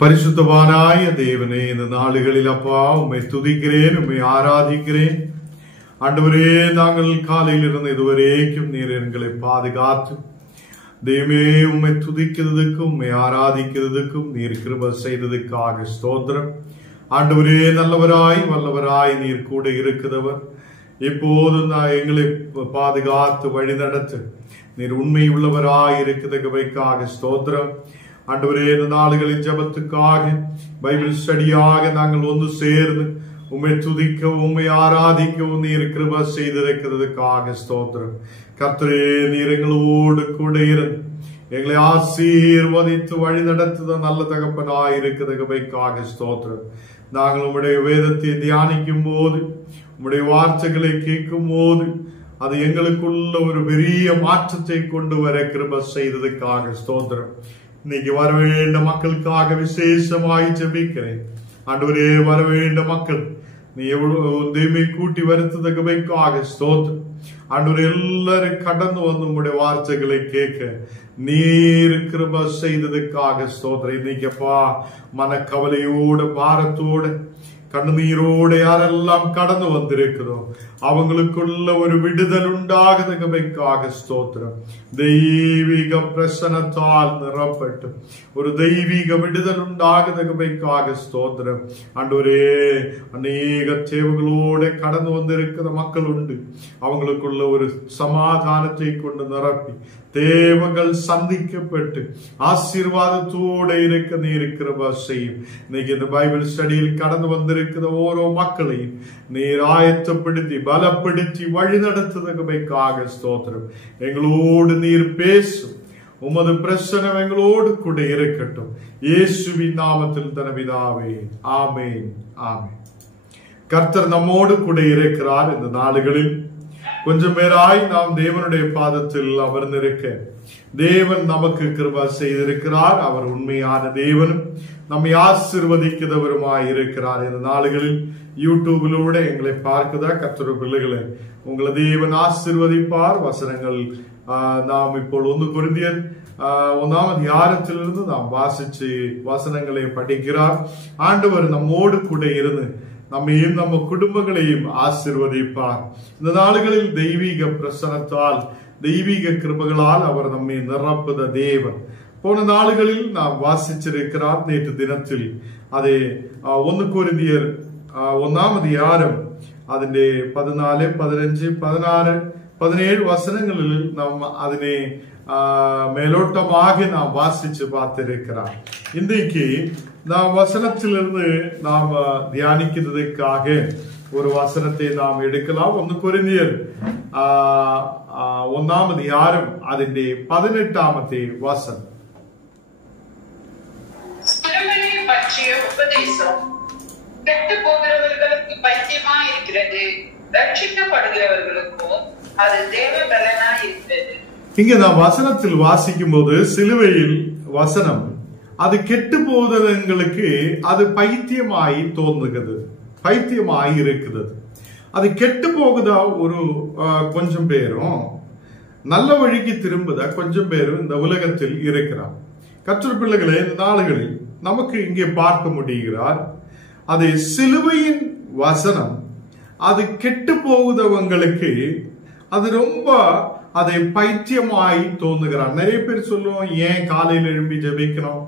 பரிசுத்தவானாய தேவனே, இந்த நாளுகளில் அப்பா உம்மை துதிக்கிறேன், உம்மை ஆராதிக்கிறேன். ஆண்டவரே, நாங்கள் காலையில் இருந்து இதுவரைக்கும் நீர் எங்களை பாதுகாத்து தெய்வமே உம்மை துதிக்கிறதுக்கும் உம்மை ஆராதிக்கிறதுக்கும் நீர் கிருபை செய்ததுக்காக ஸ்தோத்திரம். ஆண்டவரே, நல்லவராய் வல்லவராய் நீர் கூட இருக்கிறவர். இப்போது எங்களை பாதுகாத்து வழி நடத்து நீர் உண்மை உள்ளவராய் இருக்கிறதுக்காக ஸ்தோத்திரம். ஆண்டவரே, இந்த நாளுகளின் ஜெபத்துக்காக பைபிள் ஸ்டடியாக நாங்கள் ஒன்று சேர்ந்து உம்மை துதிக்கவும் உம்மை ஆராதிக்கவும் நீர் கிருபை செய்திருக்கிறதுக்காக ஸ்தோத்திரம். கர்த்தரே, நீர் எங்களோடு கூட இருந்து எங்களை ஆசீர்வதித்து வழி நடத்துத நல்ல தகப்பனாய் இருக்கிறதுக்காக ஸ்தோத்திரம். நாங்கள் உம்முடைய வேதத்தை தியானிக்கும் போது, உம்முடைய வார்த்தைகளை கேட்கும் போது அது எங்களுக்குள்ள ஒரு பெரிய மாற்றத்தை கொண்டு வர கிருபை செய்ததுக்காக ஸ்தோத்திரம். இன்னைக்கு வர வேண்ட மக்களுக்காக விசேஷமாய் ஜெபிக்கிறேன். ஆண்டவரே, வர வேண்ட மக்கள் நீ எவ்வளவு கூட்டி வருத்ததுக்காக ஸ்தோத்திரம். ஆண்டவரே, எல்லாரும் கடந்து வந்து உங்களுடைய வார்த்தைகளை கேட்க நீர் கிருபை செய்ததுக்காக ஸ்தோத்திரம். இன்னைக்கப்பா மனக்கவலையோட பாரத்தோட கண்ணீரோடு யாரெல்லாம் கடந்து வந்திருக்கிறோம் அவங்களுக்குள்ள ஒரு விடுதல் உண்டாகுதுக்காக ஸ்தோத்திரம். தெய்வீக பிரசனத்தால் நிரப்பட்டு ஒரு தெய்வீக விடுதல் உண்டாகுதுக்காக ஸ்தோத்திரம். ஆண்டவரே, அநேக தேவைகளோட கடந்து வந்திருக்கிற மக்கள் உண்டு. அவங்களுக்குள்ள ஒரு சமாதானத்தை கொண்டு நிரப்பி தேவங்கள் சந்திக்கப்பட்டு ஆசீர்வாதத்தோட இருக்க நீர் கிருபை செய்யும். இன்னைக்கு இந்த பைபிள் ஸ்டடியில் கடந்து வந்திருக்கிற ஓரோ மக்களையும் நீர் ஆயத்தப்படுத்தி பலப்படுத்தி வழி நடத்துவதற்காக ஸ்தோத்திரம். எங்களோடு நீர் பேசும். உமது பிரசனம் எங்களோடு கூட இருக்கட்டும். இயேசுவின் நாமத்தில் தனவிதாவே, ஆமேன், ஆமேன். கர்த்தர் நம்மோடு கூட இருக்கிறார். இந்த நாளுகளில் கொஞ்சம் பேராய் நாம் தேவனுடைய பாதத்தில் அமர்ந்திருக்க தேவன் நமக்கு கிருபை செய்திருக்கிறார். அவர் உண்மையான தேவனும் நம்மை ஆசீர்வதிக்கிறவருமாய் இருக்கிறார். இந்த நாளுகளில் யூடியூபிலூட எங்களை பார்க்குதா கர்த்தருடைய பிள்ளைகளை உங்களை தேவன் ஆசீர்வதிப்பார். வசனங்கள் நாம் இப்போ 1 கொரிந்தியர் 1ஆம் அதிகாரத்திலிருந்து நாம் வாசிச்சு வசனங்களை படிக்கிறார். ஆண்டவர் நம்மோடு கூட இருந்து நம்மையும் நம்ம குடும்பங்களையும் ஆசீர்வதிப்பார். இந்த நாளுகளில் தெய்வீக பிரசனத்தால் தெய்வீக கிருபைகளால் அவர் நம்மை நிரப்புத தேவன். போன நாளுகளில் நாம் வாசிச்சிருக்கிறார். நேற்று தினத்தில் அதே 1 கொரிந்தியர் 1ஆம் அதிகாரம் അതിന്റെ 14, 15, 16, 17 வசனங்களில் நாம் அதனை மேலோட்டமாக நாம் வாசிச்சு பார்த்திருக்கிறார். இன்றைக்கு நாம் வசனத்திலிருந்து நாம் தியானிக்கிறதுக்காக ஒரு வசனத்தை நாம் எடுக்கலாம். 1 கொரிந்தியர் 1ஆம் அதிகாரம் അതിന്റെ 18ஆമത്തെ வசனம். கெட்டு போகிறவர்களுக்கு பைத்தியமா இருக்கிறது, ரட்சிக்கப்படுகிறவர்களுக்கும் அது தேவ பலனா இருக்கிறது. இங்க நாம் வசனத்தில் வாசிக்கும் போது சிலுவையில் வசனம் அது கெட்டு போவதற்கு அது பைத்தியமாய் தோன்றுகிறது, பைத்தியமாய் இருக்கிறது. அது கெட்டு போகுதா ஒரு கொஞ்சம் பேரும், நல்ல வழிக்கு திரும்புதா கொஞ்சம் பேரும் இந்த உலகத்தில் இருக்கிறார். கர்த்தருடைய பிள்ளைகளே, இந்த நாளுகளில் நமக்கு இங்கே பார்க்க முடிகிறார். அது சிலுவையின் வசனம் அது கெட்டு போகுதவங்களுக்கு அது ரொம்ப அதை பைத்தியமாய் தோன்றுகிறார். நிறைய பேர் சொல்லுவோம், ஏன் காலையில் எழும்பி ஜெபிக்கணும்,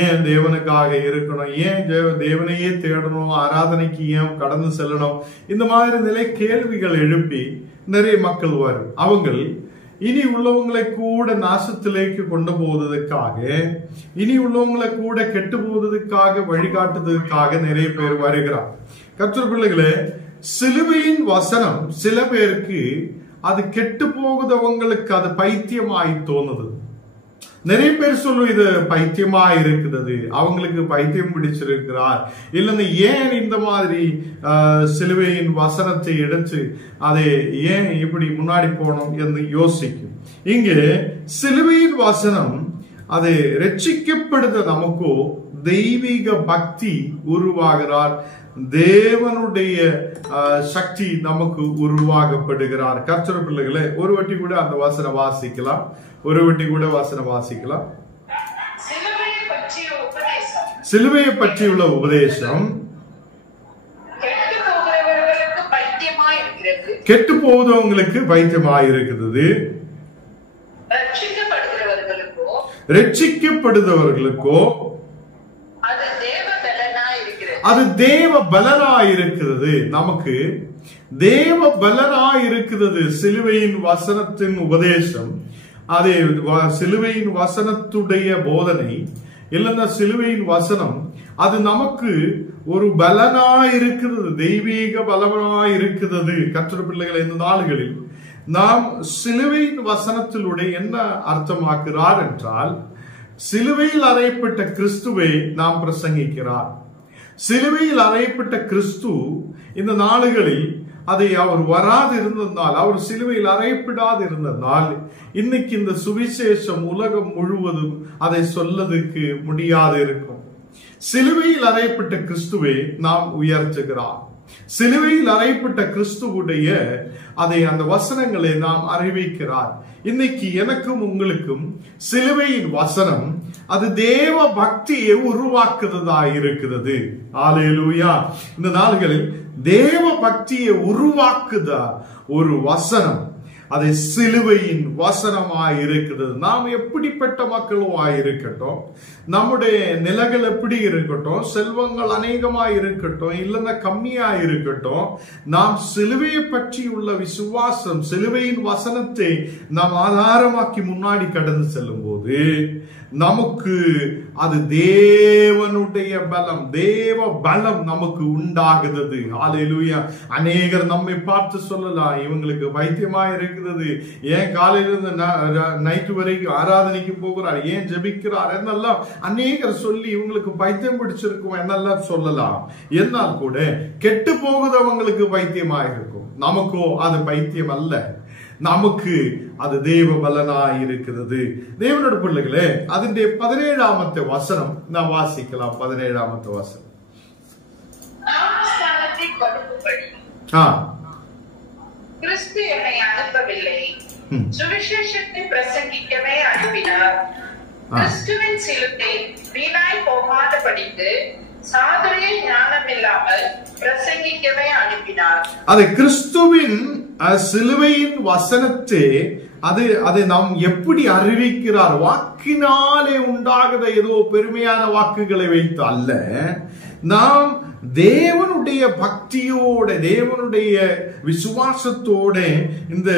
ஏன் தேவனுக்காக இருக்கணும், ஏன் தேவனையே தேடணும், ஆராதனைக்கு ஏன் கடந்து செல்லணும், இந்த மாதிரி நிலை கேள்விகள் எழுப்பி நிறைய மக்கள் வரும். அவங்க இனி உள்ளவங்களை கூட நாசத்திலேக்கு கொண்டு போவதற்காக, இனி உள்ளவங்களை கூட கெட்டு போவதற்காக வழிகாட்டுவதற்காக நிறைய பேர் வருகிறார். கர்த்தருடைய பிள்ளைகளே, சிலுவையின் வசனம் சில பேருக்கு அது கெட்டு போகுதவங்களுக்கு அது பைத்தியமாய் தோணுது. நிறைய பேர் சொல்லும் இது பைத்தியமா இருக்குது, அவங்களுக்கு பைத்தியம் பிடிச்சிருக்கிறார், இல்லைன்னு ஏன் இந்த மாதிரி சிலுவையின் வசனத்தை எடுத்து அதை ஏன் இப்படி முன்னாடி போனோம் என்று யோசிக்கும். இங்கே சிலுவையின் வசனம் அது ரட்சிக்கப்படுத நமக்கோ தெய்வீக பக்தி உருவாகிறார், தேவனுடைய சக்தி நமக்கு உருவாகப்படுகிறார். கர்த்தருடைய பிள்ளைகளே, ஒரு வட்டி கூட அந்த வசனம் வாசிக்கலாம், ஒரு வட்டி கூட வசனம் வாசிக்கலாம். சிலுவையை பற்றிய பற்றிய உபதேசம் சிலுவையை பற்றியுள்ள உபதேசம் கெட்டு போகிறவர்களுக்கு பைத்தியமாய் இருக்கிறது. கெட்டு போவதவங்களுக்கு பைத்தியமாய் இருக்கிறது. ரட்சிக்கப்படுகிறவர்களுக்கோ அது தேவ பலனாய் இருக்கிறது. அது தேவ பலனாய் இருக்கிறது. நமக்கு தேவ பலனாய் இருக்கிறது. சிலுவையின் வசனத்தின் உபதேசம், அதே சிலுவையின் வசனத்துடைய போதனை இல்லைன்னா சிலுவையின் வசனம் அது நமக்கு ஒரு பலனாய் இருக்கிறது, தெய்வீக பலனாய் இருக்கிறது. கர்த்தருடைய பிள்ளைகளை இந்த நாள்களில் நாம் சிலுவையின் வசனத்திலுடைய என்ன அர்த்தமாக்குறார் என்றால், சிலுவையில் அறையப்பட்ட கிறிஸ்துவை நாம் பிரசங்கிக்கிறார். சிலுவையில் அறையப்பட்ட கிறிஸ்து இந்த நாளுகளில் அதை அவர் வராது இருந்ததால், அவர் சிலுவையில் அறையப்படாது இருந்ததால் இன்னைக்கு இந்த சுவிசேஷம் உலகம் முழுவதும் அதை சொல்லதுக்கு முடியாது இருக்கும். சிலுவையில் அறையப்பட்ட கிறிஸ்துவை நாம் உயர்த்துகிறார். சிலுவையில் அறையப்பட்ட கிறிஸ்துவுடைய அந்த வசனங்களை நாம் அறிவிக்கிறார். இன்னைக்கு எனக்கும் உங்களுக்கும் சிலுவையின் வசனம் அது தேவ பக்தியை உருவாக்குறதா இருக்கிறது. அல்லேலூயா. இந்த நாள்களில் தேவ பக்தியை உருவாக்குதா ஒரு வசனம், அதை சிலுவையின் வசனமாய் இருக்கிறது. நாம் எப்படிப்பட்ட மக்களுமாய் இருக்கட்டும், நம்முடைய நிலங்கள் எப்படி இருக்கட்டும், செல்வங்கள் அநேகமாய் இருக்கட்டும், இல்லைன்னா கம்மியா இருக்கட்டும், நாம் சிலுவையை பற்றி உள்ள விசுவாசம், சிலுவையின் வசனத்தை நாம் ஆதாரமாக்கி முன்னாடி கடந்து செல்லும் போது நமக்கு அது தேவனுடைய பலம், தேவ பலம் நமக்கு உண்டாகுது. அல்லேலூயா. அநேகர் நம்மை பார்த்து சொல்லலாம், இவங்களுக்கு பைத்தியமா இருக்கிறது, ஏன் காலையில இருந்து நைட்டு வரைக்கும் ஆராதனைக்கு போகிறார், ஏன் ஜெபிக்கிறார் என்னெல்லாம் அநேகர் சொல்லி இவங்களுக்கு பைத்தியம் பிடிச்சிருக்கும் என்னெல்லாம் சொல்லலாம். என்னால் கூட கெட்டு போகுதவங்களுக்கு பைத்தியமா இருக்கும், நமக்கோ அது பைத்தியம் அல்ல, நமக்கு அது தேவ பலனாய் இருக்கிறது. தேவனோட பிள்ளைகளே, அதிന്റെ 17ஆம் வசனம் நாம் வாசிக்கலாம். 17ஆம் வசனம். கிறிஸ்து என்னை அனுப்பவில்லை, சுவிசேஷத்தை பிரசங்கிக்கவே அனுப்பினார். கிறிஸ்துவின் சிலுவை வீணாய் போகாதபடிக்கு சாதுரிய ஞானம் இல்லாமல் பிரசங்கிக்கவே அனுப்பினார். அது கிறிஸ்துவின் சிலுவையின் வசனத்தை அதை நாம் எப்படி அறிவிக்கிறார்? வாக்கினாலே உண்டாகுத ஏதோ பெருமையான வாக்குகளை வைத்து அல்ல, நாம் தேவனுடைய பக்தியோட, தேவனுடைய விசுவாசத்தோட இந்த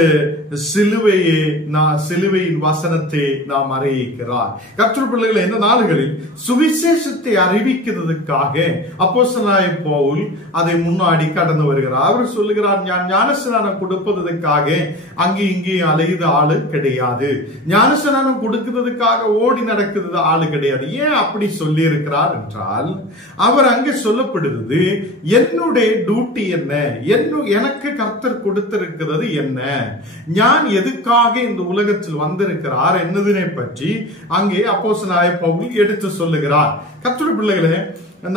சிலுவையின் வசனத்தை நாம் அறிவிக்கிறார். கர்த்தருடைய பிள்ளைகளை, இந்த நாளுகளில் சுவிசேஷத்தை அறிவிக்கிறதுக்காக அப்போஸ்தலனாகிய பவுல் அதை முன்னாடி கடந்து வருகிறார். அவர் சொல்லுகிறார், ஞானஸ்நானம் கொடுப்பதற்காக அங்கே இங்கே அலையுத ஆளு கிடையாது, ஞானஸ்நானம் கொடுக்கிறதுக்காக ஓடி நடக்கிறது ஆளு கிடையாது. ஏன் அப்படி சொல்லி இருக்கிறார் என்றால், அவர் அங்கே சொல்லப்படுது, என்னுடைய டியூட்டி என்ன, எனக்கு கர்த்தர் கொடுத்திருக்கிறது என்ன, ஞான் எதுக்காக இந்த உலகத்தில் வந்திருக்கிறார் என்னதினை பற்றி அங்கே அப்போஸ்தலனாகிய பவுல் எடுத்து சொல்லுகிறார். கர்த்தருடைய பிள்ளைகளே,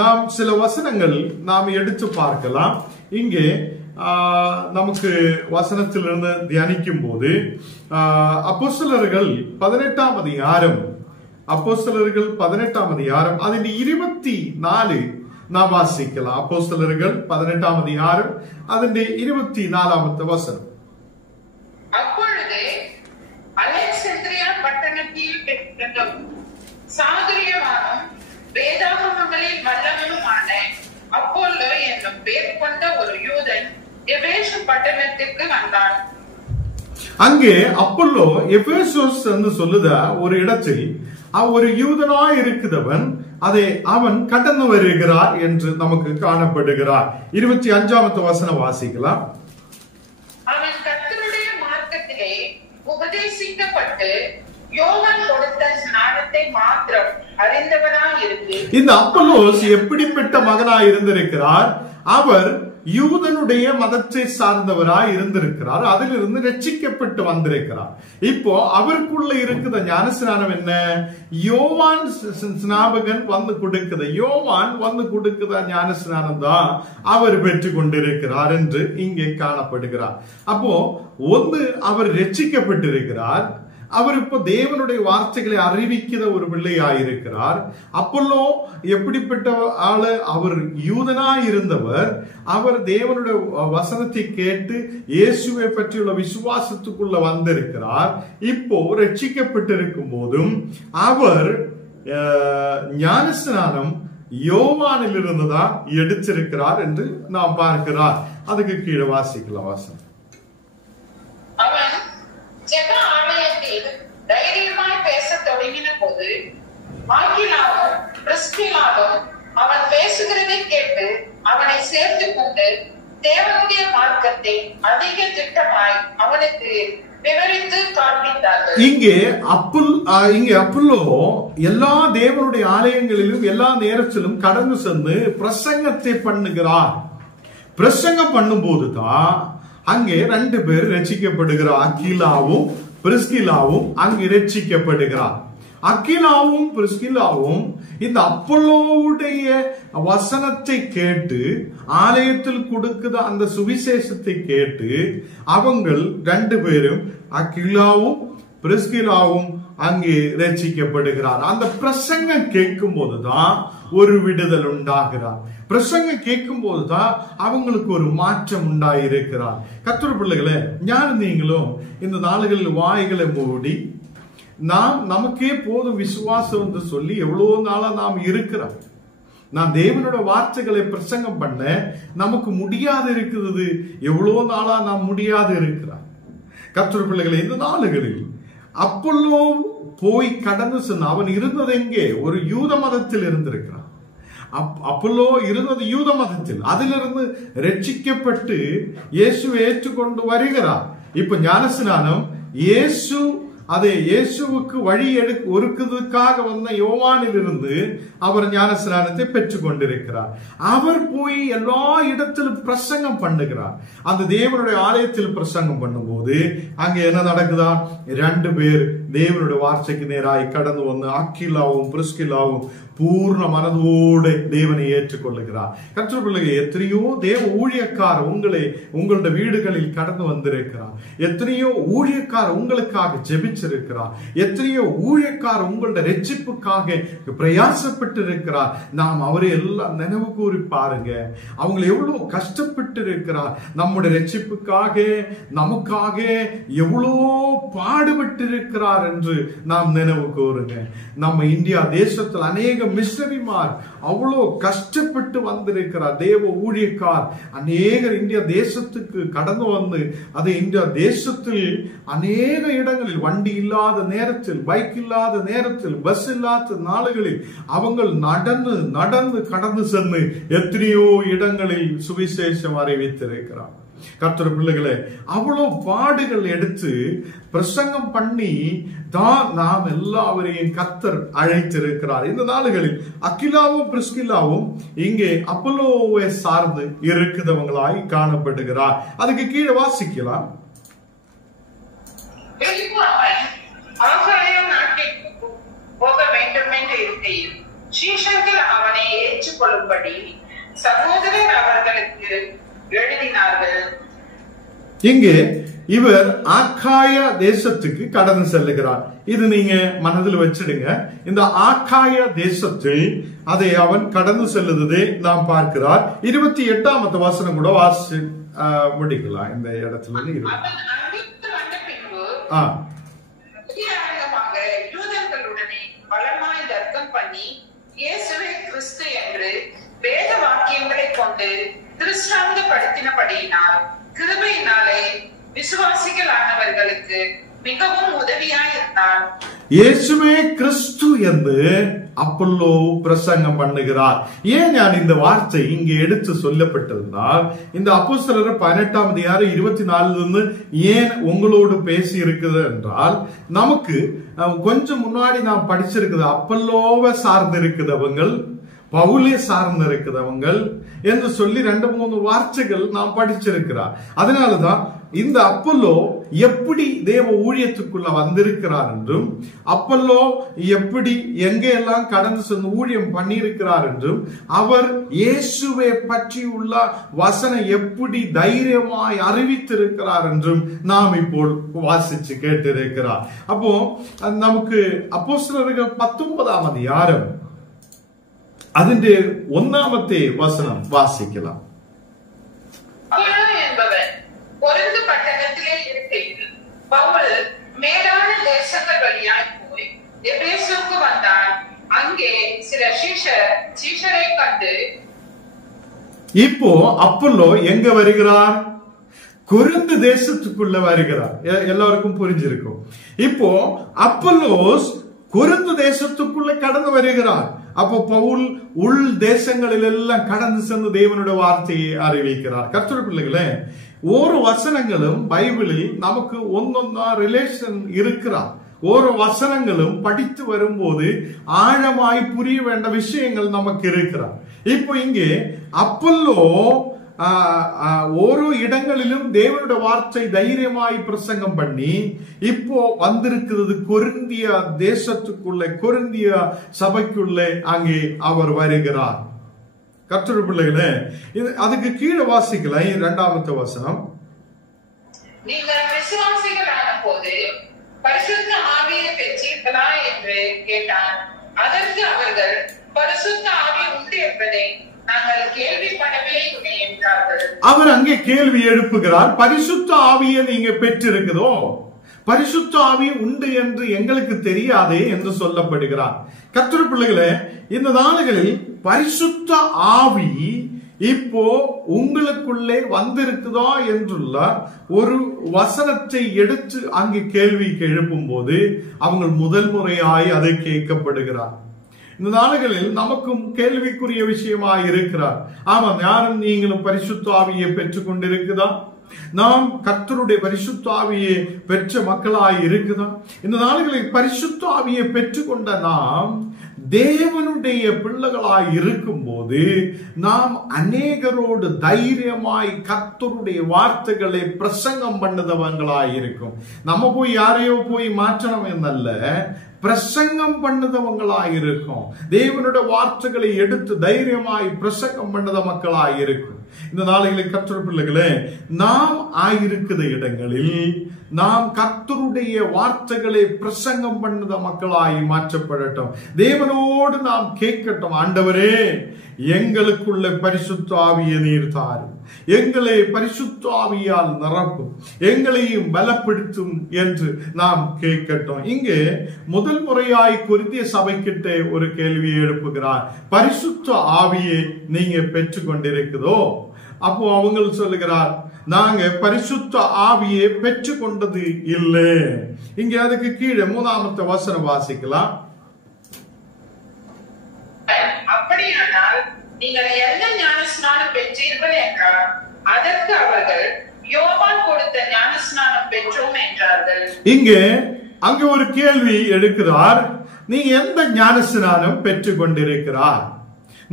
நாம் சில வசனங்கள் நாம் எடுத்து பார்க்கலாம். இங்கே நமக்கு வசனத்திலிருந்து தியானிக்கும் போது அப்போஸ்தலர்கள் 18ஆம் அதிகாரம், அப்போஸ்தலர்கள் 18ஆம் அதிகாரம் அதில் 24 நாம் வாசிக்கலாம். அப்போஸ்தலர்கள் 18ஆம் அதிகாரம் அதில் 24ஆம் வசனம். அப்பொழுது அலெக்சாந்திரியா பட்டணத்தில் சாதுரியவானும் வேதாகமங்களில் வல்லவனுமான அப்போல்லோ என்னும் பேர் கொண்ட ஒரு யூதன் எபேசு பட்டணத்திற்கு வந்தான். அங்கே அப்போல்லோ எபேசோஸ் என்று சொல்லுத ஒரு இடத்தில் ஒரு யூதனாய் இருக்கிறவன் அவன் கடந்து வருகிறார் என்று நமக்கு காணப்படுகிறார். 25ஆம் வசனம் வாசிக்கலாம். அவன் கர்த்தருடைய மார்க்கத்திலே உபதேசிக்கப்பட்டு யோவான் கொடுத்த ஸ்நானத்தை மாத்திரம் அறிந்தவனாய் இருந்து. இந்த அப்போலோஸ் எப்படிப்பட்ட மகனாய் இருந்திருக்கிறார்? அவர் யூதனுடைய மதத்தை சார்ந்தவராய் இருந்திருக்கிறார், அதிலிருந்து ரட்சிக்கப்பட்டு வந்திருக்கிறார். இப்போ அவருக்குள்ள இருக்கிற ஞானஸ்நானம் என்ன? யோவான் ஸ்நாபகன் வந்து கொடுக்கிற, யோவான் வந்து கொடுக்கிற ஞானஸ்நானம் தான் அவர் பெற்றுக் கொண்டிருக்கிறார் என்று இங்கே காணப்படுகிறார். அப்போ ஒன்று அவர் ரட்சிக்கப்பட்டிருக்கிறார், அவர் இப்ப தேவனுடைய வார்த்தைகளை அறிவிக்கிற ஒரு பிள்ளையாயிருக்கிறார். அப்பல்லோ எப்படிப்பட்ட ஆளு? அவர் யூதனாய் இருந்தவர். அவர் தேவனுடைய வசனத்தை கேட்டு இயேசுவை பற்றியுள்ள விசுவாசத்துக்குள்ள வந்திருக்கிறார். இப்போ ரட்சிக்கப்பட்டிருக்கும் போதும் அவர் ஞானஸ்நானம் யோவானில் இருந்ததா எடுத்திருக்கிறார் என்று நாம் பார்க்கிறார். அதுக்கு கீழே வாசிக்கலாம் வாசனம். அவன் ஜெப ஆலயத்தில் தைரியமாய் பேச தொடங்கின போது ஆக்கிலாவும் பிரிஸ்கில்லாவும் அவன் பேசுகிறதை கேட்டு அவனை சேர்த்து கொண்டு தேவனுடைய மார்க்கத்தை அதிக திட்டமாய் அவனுக்கு விவரித்து காண்பித்தார்கள். இங்கே அப்பல்லோ எல்லா தேவனுடைய ஆலயங்களிலும் எல்லா நேரத்திலும் கடந்து சென்று பிரசங்கத்தை பண்ணுகிறார். பிரசங்கம் பண்ணும் போதுதான் அங்கே 2 பேர் ரட்சிக்கப்படுகிறார். அக்கிலாவும் பிரிஸ்கில்லாவும் அங்கே ரட்சிக்கப்படுகிறார். அக்கிலாவும் பிரிஸ்கில்லாவும் இந்த அப்பல்லோவுடைய வசனத்தை கேட்டு ஆலயத்தில் கொடுக்கிற அந்த சுவிசேஷத்தை கேட்டு அவங்கள் 2 பேரும் அக்கிலாவும் பிரிஸ்கில்லாவும் அங்கே ரட்சிக்கப்படுகிறார். அந்த பிரசங்கம் கேட்கும் போதுதான் ஒரு விடுதல் உண்டாகிறார். பிரசங்கம் கேட்கும் போதுதான் அவங்களுக்கு ஒரு மாற்றம் உண்டாயிருக்கிறார். கர்த்தருடைய பிள்ளைகளே, ஞானம் நீங்களும் இந்த நாளுகளில் வாய்களை மூடி நாம் நமக்கே போதும் விசுவாசம் என்று சொல்லி எவ்வளவு நாளா நாம் இருக்கிறோம். நான் தேவனோட வார்த்தைகளை பிரசங்கம் பண்ண நமக்கு முடியாது இருக்கிறது. எவ்வளவு நாளா நாம் முடியாது இருக்கிறார். கர்த்தருடைய பிள்ளைகளை, இந்த நாளுகளில் அப்பல்லோ போய் கடந்து சென்று அவன் இருந்தது எங்கே? ஒரு யூத மதத்தில் இருந்திருக்கிறான். அப்பல்லோ இருந்தது யூத மதத்தில். அதிலிருந்து ரட்சிக்கப்பட்டு இயேசுவை ஏற்றுக்கொண்டு வருகிறார். இப்ப ஞானஸ்நானம் இயேசுவுக்கு வழி ஒருக்குவதற்காக வந்த யோவானில் இருந்து அவர் ஞானஸ்நானத்தை பெற்றுக் கொண்டிருக்கிறார். அவர் போய் எல்லா இடத்திலும் பிரசங்கம் பண்ணுகிறார். அந்த தேவனுடைய ஆலயத்தில் பிரசங்கம் பண்ணும் போது அங்க என்ன நடக்குதா? 2 பேர் தேவனுடைய வார்த்தைக்கு நேராய் கடந்து வந்து அக்கிலாவும் பிரிஸ்கில்லாவும் பூர்ண மனதோடு தேவனை ஏற்றுக்கொள்ளுகிறார். கர்த்தருடைய பிள்ளைகளே, எத்தனையோ தேவ ஊழியக்கார உங்களுடைய வீடுகளில் கடந்து வந்திருக்கிறார். எத்தனையோ ஊழியக்கார உங்களுக்காக ஜெபிச்சிருக்கிறார். எத்தனையோ ஊழியக்கார உங்களுடைய ரட்சிப்புக்காக பிரயாசப்பட்டு இருக்கிறார். நாம் அவரை எல்லாம் நினைவு கூறி பாருங்க. அவங்க எவ்வளவு கஷ்டப்பட்டு இருக்கிறார். நம்முடைய ரட்சிப்புக்காக நமக்காக எவ்வளோ பாடுபட்டு இருக்கிறார் என்று நாம் நினைவு கூறுங்க. நம்ம இந்தியா தேசத்தில் அநேக மிஷனரிமார் அவ்வளோ கஷ்டப்பட்டு வந்திருக்கிறார். தேவ ஊழியக்கார் அநேகர் இந்தியா தேசத்துக்கு கடந்து வந்து அது இந்தியா தேசத்தில் அநேக இடங்களில் வண்டி இல்லாத நேரத்தில், பைக் இல்லாத நேரத்தில், பஸ் இல்லாத நாளுகளில் அவங்க நடந்து கடந்து சென்று எத்தனையோ இடங்களில் சுவிசேஷம் அறிவித்திருக்கிறார். கர்த்தருடைய பிள்ளைகளே, அவ்வளவு பாடுகள் எடுத்து பிரசங்கம் பண்ணி தான் நாம் எல்லாவரையும் கர்த்தர் அழைத்திருக்கிறார். இந்த நாளுகளில் அக்கிலாவும் பிரிஸ்கில்லாவும் இங்கே அப்பல்லோவை சார்ந்து இருக்கிறவங்களாய் காணப்படுகிறார். அதுக்கு கீழே வாசிக்கலாம். போக வேண்டும் என்று இருக்கையில் சீஷர்கள் அவனை ஏற்றுக்கொள்ளும்படி சகோதரர் அவர்களுக்கு எழுதினார்கள். இங்கே இவர் ஆக்காய தேசத்துக்கு கடந்து செல்லுகிறார். இது நீங்க மனதில் வச்சிடுங்க. இந்த ஆக்காய தேசத்தில் அதை அவன் கடந்து செல்லுவதை நாம் பார்க்கிறார். 28ஆம் வசனம் கூட வாசி முடிக்கலாம். இந்த இடத்துல யூதர்களுடனே பலமாய் தர்க்கம் பண்ணி இயேசுவே கிறிஸ்து என்று வேத வாக்கியங்களை கொண்டு திருஷ்டாந்தப்படுத்தினபடியினால் கிருபையினாலே விசுவாசிகளானவர்களுக்கு மிகவும் உதவியாயிருந்தார். இயேசுவே கிறிஸ்து என்று அப்பல்லோ பிரசங்கம் பண்ணுகிறார். ஏன் நான் இந்த வார்த்தை இங்கே எடுத்து சொல்லப்பட்டிருந்தால், இந்த அப்போஸ்தலர் 18ஆம் அதிகாரம் 24 ஏன் உங்களோடு பேசி இருக்குது என்றால், நமக்கு கொஞ்சம் முன்னாடி நாம் படிச்சிருக்குது அப்பல்லோவை சார்ந்து இருக்குதவங்க, பவுலே சார்ந்து இருக்கிறவங்க என்று சொல்லி 2-3 வார்த்தைகள் நாம் படிச்சிருக்கிறார். அதனாலதான் இந்த அப்பல்லோ எப்படி தேவ ஊழியத்துக்குள்ள வந்திருக்கிறார் என்றும், அப்பல்லோ எப்படி எங்கெல்லாம் கடந்து சென்று ஊழியம் பண்ணியிருக்கிறார் என்றும், அவர் இயேசுவை பற்றி உள்ள வசனம் எப்படி தைரியமாய் அறிவித்திருக்கிறார் என்றும் நாம் இப்போ வாசிச்சு கேட்டிருக்கிறார். அப்போ நமக்கு அப்போஸ்தலர்கள் 19ஆம் அதிகாரம் അതിന്റെ 1ാമത്തെ വചനം വാസിக்கலாம். என்பவன் கொரிந்து பட்டணத்திலே இருக்கையில் பவுல் மேலான தேசங்கள் வழியாய் போய் எபேசுக்கு வந்தான். அங்கே சில சீஷரை கண்டு, இப்போ அப்பல்லோ எங்க வருகிறார்? கொரிந்து தேசத்துக்குள்ள வருகிறார். எல்லாருக்கும் புரிஞ்சிருக்கும். இப்போ அப்பல்லோஸ் கொரிந்து தேசத்துக்குள்ள கடந்து வருகிறார். அப்போ பவுல் உள் தேசங்களில் எல்லாம் கடந்து சென்று தேவனுடைய வார்த்தையை அறிவிக்கிறார். கர்த்தருடைய பிள்ளைகளே, ஒரு வசனங்களும் பைபிளில் நமக்கு ஒன்னொன்னா ரிலேஷன் இருக்கிறார். ஒரு வசனங்களும் படித்து வரும்போது ஆழமாய் புரிய வேண்ட விஷயங்கள் நமக்கு இருக்கிறார். இப்போ இங்கே அப்பல்லோ ஓரோ இடங்களிலும் தேவனுடைய வார்த்தை தைரியமாய் பிரசங்கம் பண்ணி இப்போ வந்திருக்கிறது கொரிந்திய தேசத்துக்குள்ளே, கொரிந்திய சபைக்குள்ளே அங்கே அவர் வருகிறார். கர்த்தருடைய பிள்ளைகளே, அதுக்கு கீழே வாசிக்கலாம் 2வது வசனம். நீங்கள் விசுவாசிகளான போது பரிசுத்த ஆவியை பெற்றீர்களா என்று கேட்டான். அதற்கு அவர்கள், பரிசுத்த ஆவி உண்டு என்பதை நாங்கள் கேள்விப்படவே இல்லை என்றார்கள். அவர் அங்கே கேள்வி எழுப்புகிறார். பரிசுத்த ஆவியை நீங்க பெற்றிருக்கிறதோ? பரிசுத்த ஆவி உண்டு என்று எங்களுக்கு தெரியாதே என்று சொல்லப்படுகிறார். கர்த்தருடைய பிள்ளைகளே, இந்த நாளுகளில் பரிசுத்த ஆவி இப்போ உங்களுக்குள்ளே வந்திருக்குதா என்றுள்ள ஒரு வசனத்தை எடுத்து அங்கு கேள்விக்கு எழுப்பும் போது அவங்க முதல் முறையாய் அதை கேட்கப்படுகிறார். இந்த நாளுகளில் நமக்கும் கேள்விக்குரிய விஷயமாய் இருக்கிறார். ஆமாம், யாரும் நீங்களும் பரிசுத்த ஆவியை பெற்றுக் கொண்டிருக்குதா? நாம் கர்த்தருடைய பரிசுத்த ஆவியை பெற்ற மக்களாய் இருக்குதா? இந்த நாளுகளில் பரிசுத்த ஆவியை பெற்றுக்கொண்ட நாம் தேவனுடைய பிள்ளைகளாய் இருக்கும் போது நாம் அநேகரோடு தைரியமாய் கர்த்தருடைய வார்த்தைகளை பிரசங்கம் பண்ணுதவங்களாய் இருக்கும். நம்ம போய் யாரையோ போய் மாற்றணும் என்னல்ல, பிரசங்கம் பண்ணுதவங்களாய் இருக்கும். தேவனுடைய வார்த்தைகளை எடுத்து தைரியமாய் பிரசங்கம் பண்ணுத மக்களாய் இருக்கும். இந்த நாளைகளில் கர்த்தருடைய பிள்ளைகளே, நாம் ஆயிருக்கிற இடங்களில் நாம் கர்த்தருடைய வார்த்தைகளை பிரசங்கம் பண்ணுத மக்களாய் மாற்றப்படட்டும். தேவனோடு நாம் கேட்கட்டும், ஆண்டவரே எங்களுக்குள்ள பரிசுத்த ஆவியை நீர் தாரும், எங்களை பரிசுத்த ஆவியால் நிரப்பும், எங்களையும் பலப்படுத்தும் என்று நாம் கேட்கட்டும். இங்கே முதல் முறையாய் கொரிந்திய சபைக்கிட்ட ஒரு கேள்வியை எழுப்புகிறார். பரிசுத்த ஆவியை நீங்க பெற்றுக் கொண்டிருக்கிறதோ? அப்போ அவங்க சொல்லுகிறார், நாங்க பரிசுத்த ஆவியை பெற்றுக் கொண்டது இல்லை. இங்க அதுக்கு கீழே 3வது வசனம் வாசிக்கலாம். அப்படியானால் நீங்கள் என்ன ஞானஸ்நானம் பெற்றீர்கள் என்றார். அதற்கு அவர்கள், யோவான் கொடுத்த ஞானஸ்நானம் பெற்றோம் என்றார்கள். அங்கே ஒரு கேள்வி எடுக்கிறார். நீங்க எந்த ஞானஸ்நானம் பெற்றுக் கொண்டிருக்கிறார்?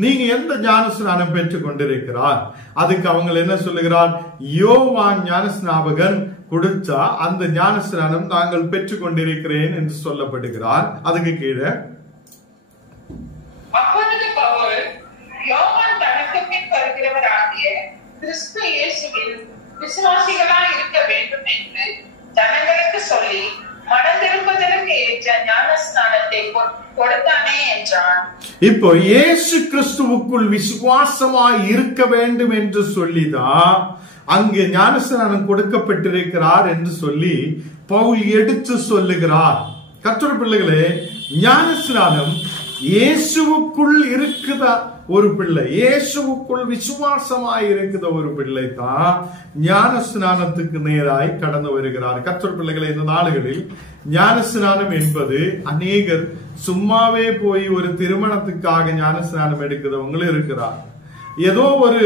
நீங்க எந்த ஞானஸ்நானம் பெற்றுக் கொண்டிருக்கிறார்? அதுக்கு அவங்க என்ன சொல்லுகிறார்? யோவான் ஞானஸ்நாபகன் கொடுத்தா அந்த ஞானஸ்நானம் நாங்கள் பெற்றுக் கொண்டிருக்கிறேன் என்று சொல்லப்படுகிறார். அதுக்கு கீழே, அப்பொழுது பவுல், யோவான் தனக்கு பின் வருகிறவராகிய கிறிஸ்து இயேசுவில் விசுவாசிகளாய் இருக்க வேண்டும் என்று ஜனங்களுக்கு சொல்லி மனம் திரும்புவதற்கு ஏற்ற ஞானஸ்நானத்தை கொடுத்தானே என்றான். இப்போ இயேசு கிறிஸ்துவுக்குள் விசுவாசமாய் இருக்க வேண்டும் என்று சொல்லிதான் அங்கே ஞானஸ்நானம் கொடுக்கப்பட்டிருக்கிறார் என்று சொல்லி பவுல் எடுத்து சொல்லுகிறார். கர்த்தருடைய பிள்ளைகளே, ஞானஸ்நானம் இயேசுவுக்குள் இருக்குத ஒரு பிள்ளை, இயேசுவுக்குள் விசுவாசமாய் இருக்குத ஒரு பிள்ளை தான் ஞானஸ்நானத்துக்கு நேராய் கடந்து வருகிறார். கர்த்தருடைய பிள்ளைகளை, இந்த நாடுகளில் ஞானஸ்நானம் என்பது அநேகர் சும்மாவே போய் ஒரு திருமணத்துக்காக ஞானஸ்நானம் எடுக்கிறவங்களும் இருக்கிறார். ஏதோ ஒரு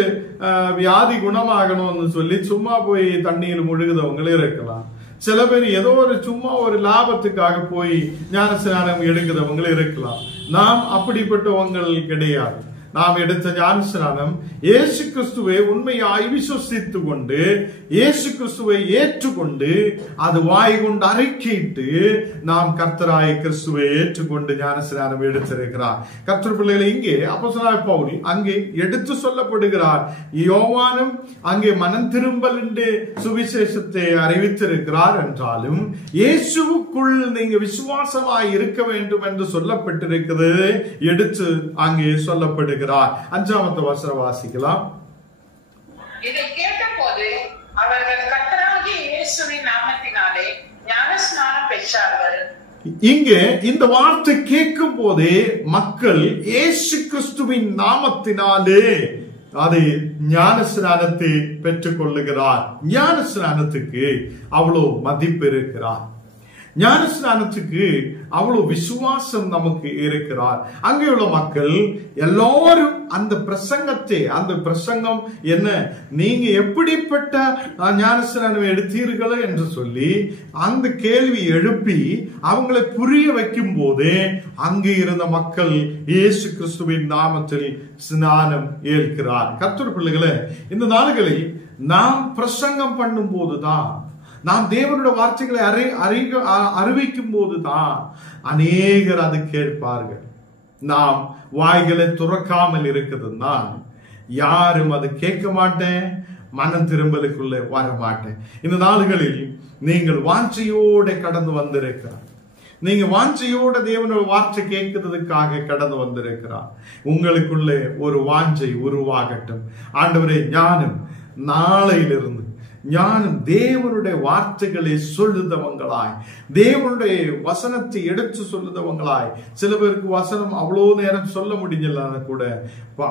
வியாதி குணமாகணும்னு சொல்லி சும்மா போய் தண்ணீர் முழுகுதவங்களும் இருக்கலாம். சில பேர் ஏதோ ஒரு சும்மா ஒரு லாபத்துக்காக போய் ஞானஸ்நானம் எடுக்கிறவங்களும் இருக்கலாம். நாம் அப்படிப்பட்டவங்கள் கிடையாது. நாம் எடுத்த ஞானஸ்நானம் இயேசு கிறிஸ்துவை உண்மையாய் விசுவசித்து கொண்டு இயேசு கிறிஸ்துவை ஏற்றுக்கொண்டு அது வாய் கொண்டு அறிக்கையிட்டு நாம் கர்த்தராய கிறிஸ்துவை ஏற்றுக்கொண்டு ஞானஸ்நானம் எடுத்திருக்கிறார். கர்த்தர் பிள்ளைகளை இங்கே அப்போஸ்தலனாகிய பவுல் அங்கே எடுத்து சொல்லப்படுகிறார். யோவானும் அங்கே மனம் திரும்பல் என்று சுவிசேஷத்தை அறிவித்திருக்கிறார் என்றாலும் இயேசுவுக்குள் நீங்க விசுவாசமாய் இருக்க வேண்டும் என்று சொல்லப்பட்டிருக்கிறது எடுத்து அங்கே சொல்லப்படுகிறார். 5வது வசனம் வாசிக்கலாம். இதை கேட்டபோது அவர்கள் கர்த்தராகிய இயேசுவின் நாமத்தினாலே ஞானஸ்நானம் பெற்றார்கள். இங்கே இந்த வார்த்தை கேட்கும் போதே மக்கள் இயேசு கிறிஸ்துவின் நாமத்தினாலே அதை ஞானஸ்நானத்தை பெற்றுக் கொள்ளுகிறார். ஞானஸ்நானத்துக்கு அவ்வளவு மதிப்பு இருக்கிறார். ஞானஸ்நானத்துக்கு அவ்வளவு விசுவாசம் நமக்கு இருக்கிறார். அங்கே உள்ள மக்கள் எல்லாரும் அந்த பிரசங்கம் என்ன, நீங்க எப்படிப்பட்ட ஞானஸ்நானம் எடுத்தீர்களோ என்று சொல்லி அந்த கேள்வி எழுப்பி அவங்களை புரிய வைக்கும் போதே அங்கே இருந்த மக்கள் இயேசு கிறிஸ்துவின் நாமத்தில் ஸ்நானம் ஏற்கிறார். கர்த்தர் பிள்ளைகளே, இந்த நாடுகளில் நாம் பிரசங்கம் பண்ணும் போதுதான், நாம் தேவனுடைய வார்த்தைகளை அறிவிக்கும் போதுதான் அநேகர் அது கேட்பார்கள். நாம் வாய்களை துறக்காமல் இருக்கிறதுனா யாரும் அது கேட்க மாட்டேன், மனம் திரும்பலுக்குள்ளே வர மாட்டேன். இந்த நாடுகளில் நீங்கள் வாஞ்சையோட கடந்து வந்திருக்கிறார். நீங்க வாஞ்சையோட தேவனுடைய வார்த்தை கேட்கிறதுக்காக கடந்து வந்திருக்கிறார். உங்களுக்குள்ளே ஒரு வாஞ்சை உருவாகட்டும். ஆண்டவரே, ஞானம் நாளையிலிருந்து ஞானம் தேவனுடைய வார்த்தைகளை சொல்லுதவங்களாய், தேவனுடைய வசனத்தை எடுத்து சொல்லுதவங்களாய். சில பேருக்கு வசனம் அவ்வளவு நேரம் சொல்ல முடியல கூட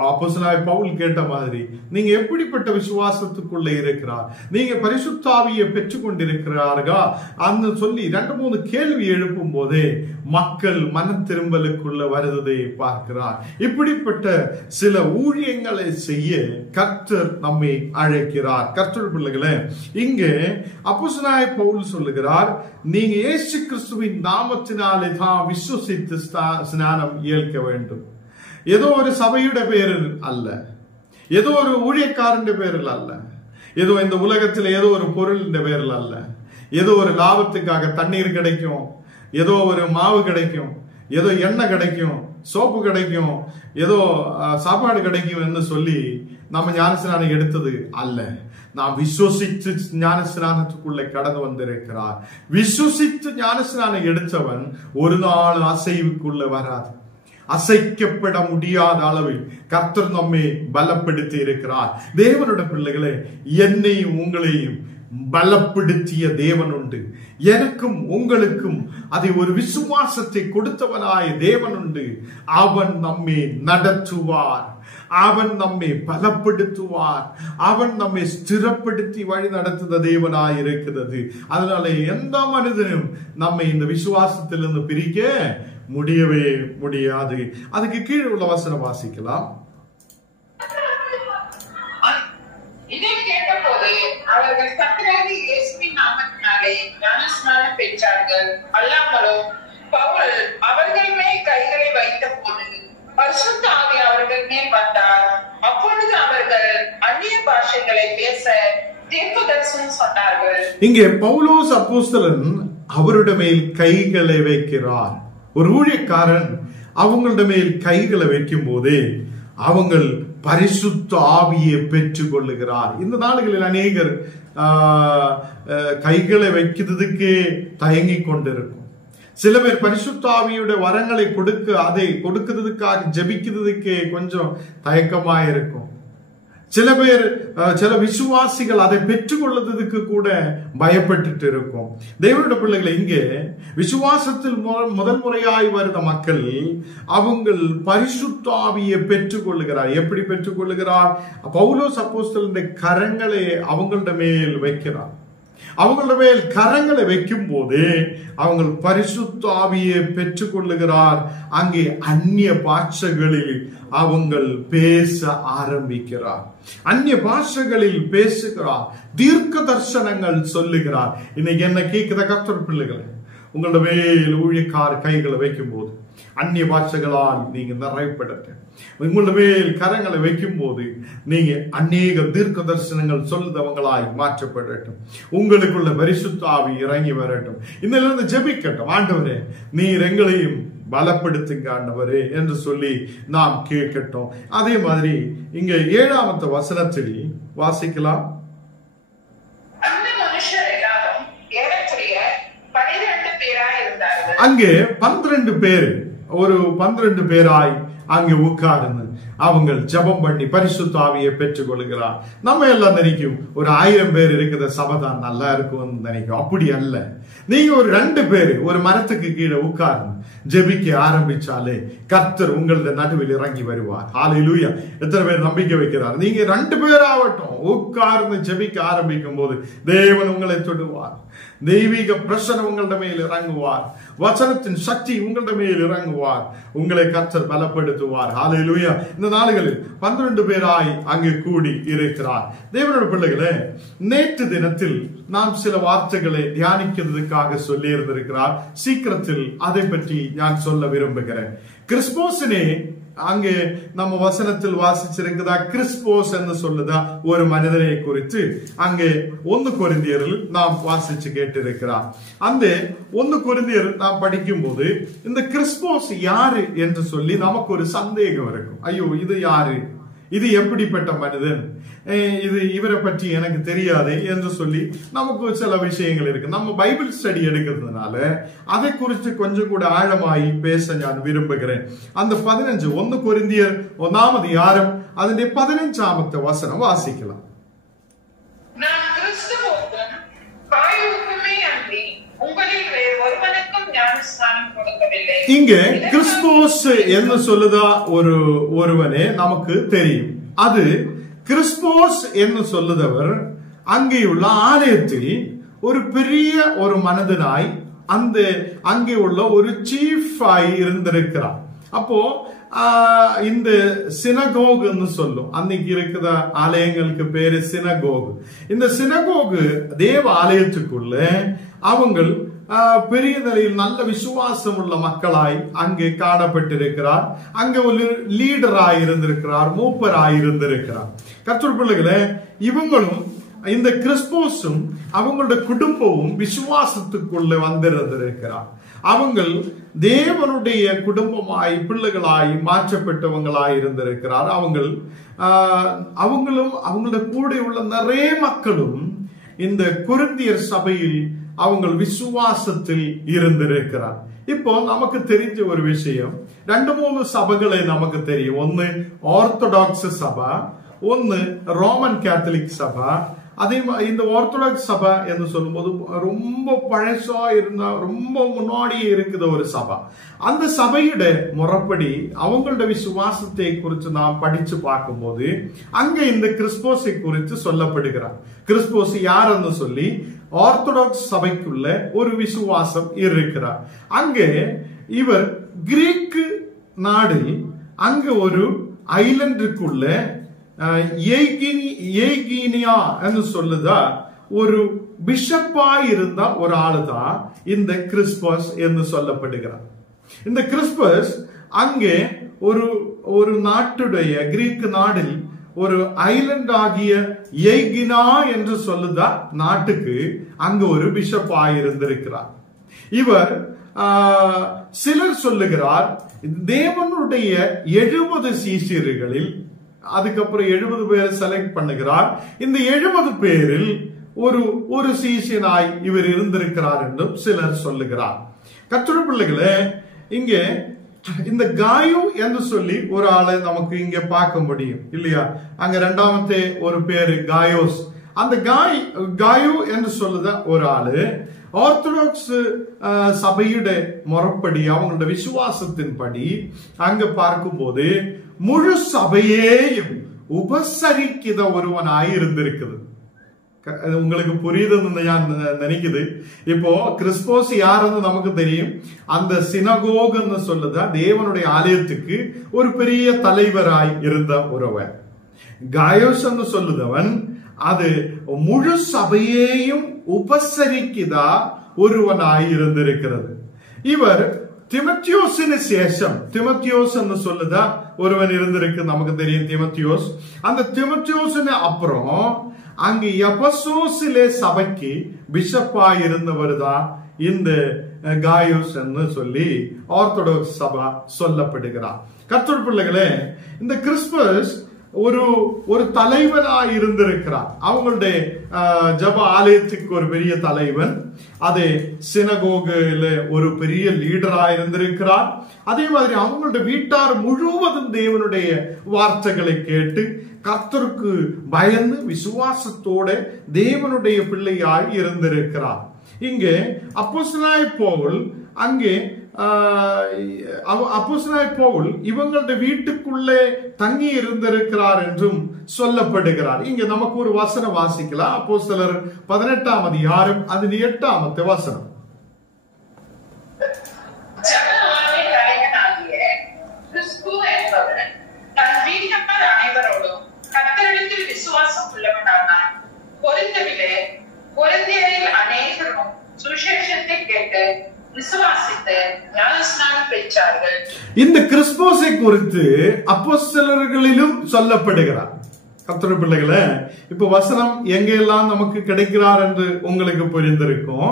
அப்போஸ்தலனாகிய பவுல் கேட்ட மாதிரி நீங்க எப்படிப்பட்ட விசுவாசத்துக்குள்ள இருக்கிறார், நீங்க பரிசுத்த ஆவியை பெற்றுக் கொண்டிருக்கிறார்களா அந்த சொல்லி 2-3 கேள்வி எழுப்பும் போதே மக்கள் மனம் திரும்பலுக்குள்ள வருவதை பார்க்கிறார். இப்படிப்பட்ட சில ஊழியங்களை செய்ய கர்த்தர் நம்மை அழைக்கிறார். கர்த்தர் பிள்ளைகளே, இங்கே அப்போஸ்தலனாகிய பவுல் சொல்லுகிறார், நீங்க இயேசு கிறிஸ்துவின் நாமத்தினாலே தான் விசுவசித்து ஸ்நானம் ஏற்க வேண்டும். ஏதோ ஒரு சபையுடைய பேரில் அல்ல, ஏதோ ஒரு ஊழியக்காரன் பேரில் அல்ல, ஏதோ இந்த உலகத்தில் ஏதோ ஒரு பொருளின் பேரில் அல்ல, ஏதோ ஒரு லாபத்துக்காக தண்ணீர் கிடைக்கும், ஏதோ ஒரு மாவு கிடைக்கும், ஏதோ எண்ணெய் கிடைக்கும், சோப்பு கிடைக்கும், ஏதோ சாப்பாடு கிடைக்கும் என்று சொல்லி நம்ம ஞானஸ்நானம் எடுத்தது அல்ல. நாம் விசுவசித்து ஞானஸ்நானத்துக்குள்ளே கடந்து வந்திருக்கிறார். விசுவசித்து ஞானஸ்நானம் எடுத்தவன் ஒரு நாள் அசைவுக்குள்ள வராது. அசைக்கப்பட முடியாத அளவில் கர்த்தர் நம்மை பலப்படுத்தி இருக்கிறார். தேவனுடைய பிள்ளைகளே, என்னையும் உங்களையும் பலப்படுத்திய தேவன் உண்டு. எனக்கும் உங்களுக்கும் அதை ஒரு விசுவாசத்தை கொடுத்தவனாய தேவன் உண்டு. அவன் நம்மை நடத்துவார், அவன் நம்மை பலப்படுத்துவார், அவன் நம்மை ஸ்திரப்படுத்தி வழி நடத்துத தேவனாய் இருக்கிறது. அதனால எந்த மனிதனும் நம்மை இந்த விசுவாசத்திலிருந்து பிரிக்க முடியவே முடியாது. அதுக்கு கீழே உள்ள வசனம் வாசிக்கலாம். இதை கேட்டபோது அவர்கள் கர்த்தராகிய இயேசுவின் நாமத்தினாலே ஞானஸ்நானம் பெற்றார்கள். அல்லாமலோ பவுல் அவர்கள் மேல் கைகளை வைத்த போது பரிசுத்த ஆவி அவர்கள் மேல் வந்தார். அப்பொழுது அவர்கள் அந்நிய பாஷைகளை பேச தீர்க்கதரிசனம் சொன்னார்கள். இங்கே பவுலோஸ் அப்போஸ்தலன் அவருடைய மேல் கைகளை வைக்கிறார். ஒரு ஊழியக்காரன் அவங்களோட மேல் கைகளை வைக்கும் போதே அவங்கள் பரிசுத்த ஆவியை பெற்றுக் கொள்ளுகிறார். இந்த நாடுகளில் அநேகர் கைகளை வைக்கிறதுக்கே தயங்கி கொண்டிருக்கும். சில பேர் பரிசுத்த ஆவியுடைய வரங்களை அதை கொடுக்கிறதுக்காக ஜெபிக்கிறதுக்கே கொஞ்சம் தயக்கமா இருக்கும். சில பேர் சில விசுவாசிகள் அதை பெற்றுக் கொள்வதற்கு கூட பயப்பட்டு இருக்கும். தேவனுடைய பிள்ளைகளை, இங்கே விசுவாசத்தில் முதல் முறையாய் வருத மக்கள் அவங்கள் பரிசுத்த ஆவியை பெற்றுக் கொள்ளுகிறார். எப்படி பெற்றுக் கொள்ளுகிறார்? பவுலோஸ் அப்போஸ்தலனுடைய கரங்களை அவங்களோட மேல் வைக்கிறார். அவங்களோட மேல் கரங்களை வைக்கும் போது அவங்க பரிசுத்த ஆவியை பெற்றுக் கொள்ளுகிறார். அங்கே அந்நிய பாஷைகளில் அவங்கள் பேச ஆரம்பிக்கிறார். அந்நிய பாஷைகளில் பேசுகிறார். தீர்க்க தரிசனங்கள் சொல்லுகிறார். இன்னைக்கு என்ன கேட்கிற கர்த்தர் பிள்ளைகளை, உங்களோட மேல் ஊழியக்கார கைகளை வைக்கும் போது அந்நிய பாஷைகளால் நீங்க நிறைவுபடட்டும். உங்களோட மேல் கரங்களை வைக்கும் போது நீங்க அநேக தீர்க்க தரிசனங்கள் சொல்லுதவங்களாய் மாற்றப்படட்டும். உங்களுக்குள்ள பரிசுத்த ஆவி இறங்கி வரட்டும். இதிலிருந்து ஜெபிக்கட்டும். ஆண்டவரே, நீர் எங்களையும் பலப்படுத்துங்க ஆண்டவரே என்று சொல்லி நாம் கேட்கட்டும். அதே மாதிரி இங்க 7ஆம் வசனத்தில் வாசிக்கலாம். அங்கே 12 பேர், ஒரு 12 பேராய் அங்கே உட்கார்ந்து அவங்க ஜெபம் பண்ணி பரிசுத்த ஆவியை பெற்றுக் கொள்கிறார். நம்ம எல்லாம் நினைக்கும் ஒரு 1000 பேர் இருக்கிற சபைதான் நல்லா இருக்கும் நினைக்கும். அப்படி அல்ல. நீங்க ஒரு 2 பேர் ஒரு மரத்துக்கு கீழே உட்கார்ந்து ஜெபிக்க ஆரம்பிச்சாலே கர்த்தர் உங்களது நடுவில் இறங்கி வருவார். ஹல்லேலூயா. எத்தனை பேர் நம்பிக்கை வைக்கிறார்? நீங்க 2 பேர் ஆகட்டும், உட்கார்ந்து ஜெபிக்க ஆரம்பிக்கும் போது தேவன் உங்களை தொடுவார். தெய்வீக பிரசன்னம் உங்களோட மேல் இறங்குவார். வசனத்தின் சக்தி உங்களோட மேல் இறங்குவார். உங்களை கர்த்தர் பலப்படுத்துவார். ஹல்லேலூயா. இந்த நாளுகளில் 12 பேராய் அங்கே கூடி இருக்கிறார். தேவனுடைய பிள்ளைகளே, நேற்று தினத்தில் நாம் சில வார்த்தைகளை தியானிக்கிறதுக்காக சொல்லி இருந்திருக்கிறார். சீக்கிரத்தில் அதை பற்றி நான் சொல்ல விரும்புகிறேன். கிறிஸ்மோஸினே அங்கே நம்ம வசனத்தில் வாசிச்சிருக்குதா? கிறிஸ்போஸ் என்று சொல்லுதா ஒரு மனிதனை குறித்து அங்கே 1 கொரிந்தியரில் நாம் வாசிச்சு கேட்டிருக்கிறார். அந்த 1 கொரிந்தியர் நாம் படிக்கும் போது இந்த கிறிஸ்போஸ் யாரு என்று சொல்லி நமக்கு ஒரு சந்தேகம் இருக்கும். ஐயோ, இது யாரு? இது எப்படிப்பட்ட மனிதன்? இவரை பற்றி எனக்கு தெரியாது என்று சொல்லி நமக்கு சில விஷயங்கள் இருக்கு. நம்ம பைபிள் ஸ்டடி எடுக்கிறதுனால அதை குறித்து கொஞ்சம் கூட ஆழமாய் பேச நான் விரும்புகிறேன். அந்த 1 கொரிந்தியர் 1ஆம் அதிகாரம் அதனுடைய 15ஆம் வசனம் வாசிக்கலாம். இங்க கிறிஸ்போஸ் என்று சொல்லுதா ஒருவனே நமக்கு தெரியும். அது கிறிஸ்போஸ் என்று சொல்லுதவர் அங்கேயுள்ள ஆலயத்தில் ஒரு பெரிய ஒரு மனிதனாய் அங்கே உள்ள ஒரு சீஃப் ஆய் இருந்திருக்கிறார். அப்போ இந்த சினகோகுன்னு சொல்லும். அன்னைக்கு இருக்கிற ஆலயங்களுக்கு பேரு சினகோகு. இந்த சினகோகு தேவ ஆலயத்துக்குள்ள அவங்க பெரிய நிலையில் நல்ல விசுவாசம் உள்ள மக்களாய் அங்கே காணப்பட்டிருக்கிறார். அங்க ஒரு லீடராய் இருந்திருக்கிறார், மூப்பராய் இருந்திருக்கிறார். கர்த்தர் பிள்ளைகளே, இவங்களும் இந்த கிறிஸ்போஸும் அவங்களோட குடும்பமும் விசுவாசத்துக்குள்ள வந்திருந்திருக்கிறார். அவங்கள் தேவனுடைய குடும்பமாய் பிள்ளைகளாய் மாற்றப்பட்டவங்களாய் இருந்திருக்கிறார். அவங்களும் அவங்களோட கூட உள்ள நிறைய மக்களும் இந்த கொரிந்தியர் சபையில் அவங்க விசுவாசத்தில் இருந்திருக்கிறார். இப்போ நமக்கு தெரிஞ்ச ஒரு விஷயம், 2-3 சபைகளை நமக்கு தெரியும். ஒன்னு ஆர்த்தடாக்ஸ் சபை, ஒன்னு ரோமன் கேத்தலிக் சபை. அதே மாதிரி இந்த ஆர்த்தடாக்ஸ் சபை என்று சொல்லும்போது ரொம்ப பழசா இருந்தா ரொம்ப முன்னாடியே இருக்குது ஒரு சபை. அந்த சபையோட முறைப்படி அவங்களோட விசுவாசத்தை குறித்து நாம் படிச்சு பார்க்கும்போது அங்க இந்த கிறிஸ்போஸை குறித்து சொல்லப்படுகிறார். கிறிஸ்போஸ் யாருன்னு சொல்லி ஆர்த்தடாக்ஸ் சபைக்குள்ள ஒரு விசுவாசம் இருக்கிறார். அங்கே இவர் கிரீக்கு நாடில் அங்க ஒரு ஐலண்டுக்குள்ள ஏகினியா என்று சொல்லுதா ஒரு பிஷப்பா இருந்த ஒரு ஆளுதான் இந்த கிறிஸ்பஸ் என்று சொல்லப்படுகிறார். இந்த கிறிஸ்பஸ் அங்கே ஒரு நாட்டுடைய கிரீக்கு நாடில் ஒரு ஐலண்ட் ஆகிய ஏகினா என்று சொல்லுதா நாட்டுக்கு அங்க ஒரு பிஷப் ஆயிருந்திருக்கிறார். இவர் சிலர் சொல்லுகிறார் தேவனுடைய 70 சீஷர்களில் அதுக்கப்புறம் 70 பேரை செலக்ட் பண்ணுகிறார். இந்த 70 பேரில் ஒரு சீஷனாய் இவர் இருந்திருக்கிறார் என்றும் சிலர் சொல்லுகிறார். கர்த்தருடைய பிள்ளைகளே, இங்கே இந்த காயு என்று சொல்லி ஒரு ஆளை நமக்கு இங்க பார்க்க முடியும் இல்லையா? அங்க 2ஆவது ஒரு பேரு காயோஸ். அந்த காயு என்று சொல்லுத ஒரு ஆளு ஆர்த்தடாக்ஸ் சபையுடைய முறைப்படி அவங்களோட விசுவாசத்தின்படி அங்க பார்க்கும்போது முழு சபையையும் உபசரிக்கிற ஒருவனாய் இருந்திருக்குது. உங்களுக்கு புரியுதுன்னு நான் நினைக்குது. இப்போ கிறிஸ்போஸ் யாருன்னு நமக்கு தெரியும். அந்த சினகோகுன்னு சொல்லுதா தேவனுடைய ஆலயத்துக்கு ஒரு பெரிய தலைவராய் இருந்த ஒருவன். காயோஸ் சொல்லுதவன் அது முழு சபையையும் உபசரிக்குதா ഒരുവനായി ഇരുന്നിരിക്കുന്നത്. ഇവർ തിമത്യോസിന് ശേഷം, തിമത്യോസ് എന്ന് சொல்லுதா ஒருவன் இருந்திருக்கு, நமக்கு தெரியும் திமத்தியோஸ். அந்த திமத்தியோஸ்னு அப்புறம் அங்கு எபசோசிலே சபைக்கு பிஷப்பா இருந்தவர் தான் இந்த காயோஸ் என்று சொல்லி ஆர்த்தடாக்ஸ் சபை சொல்லப்படுகிறார். கர்த்தர் பிள்ளைகளே, இந்த கிறிஸ்துமஸ் ஒரு தலைவனாய் இருந்திருக்கிறார். அவங்களுடைய ஜப ஆலயத்துக்கு ஒரு பெரிய தலைவன், அதே சினகோகில ஒரு பெரிய லீடராய் இருந்திருக்கிறார். அதே மாதிரி அவங்களுடைய வீட்டார் முழுவதும் தேவனுடைய வார்த்தைகளை கேட்டு கர்த்தருக்கு பயந்து விசுவாசத்தோட தேவனுடைய பிள்ளையாய் இருந்திருக்கிறார். இங்கே அப்போஸ்தலனாகிய பவுல் அங்கே அப்போஸ்தலனாகிய பவுல் இவங்களுடைய வீட்டுக்குள்ளே தங்கி இருந்திருக்கிறார் என்றும் சொல்லப்படுகிறார். இங்க நமக்கு ஒரு வசனம் வாசிக்கலாம். அப்போஸ்தலர் 18ஆம் அதிகாரம் அதில் 8ஆம் வசனம். விசுவாசம் உள்ளவனானான். கொரிந்தியரில் அநேகரும் சுவிசேஷத்தை கேட்டு விசுவாசித்து ஞானஸ்நானம் பெற்றார்கள். இந்த கிறிஸ்துமஸை குறித்து அப்போஸ்தலர்களிலும் சொல்லப்படுகிறார். கர்த்தர் பிள்ளைகளே, இப்ப வசனம் எங்கெல்லாம் நமக்கு கிடைக்கிறார் என்று உங்களுக்கு புரிந்திருக்கும்.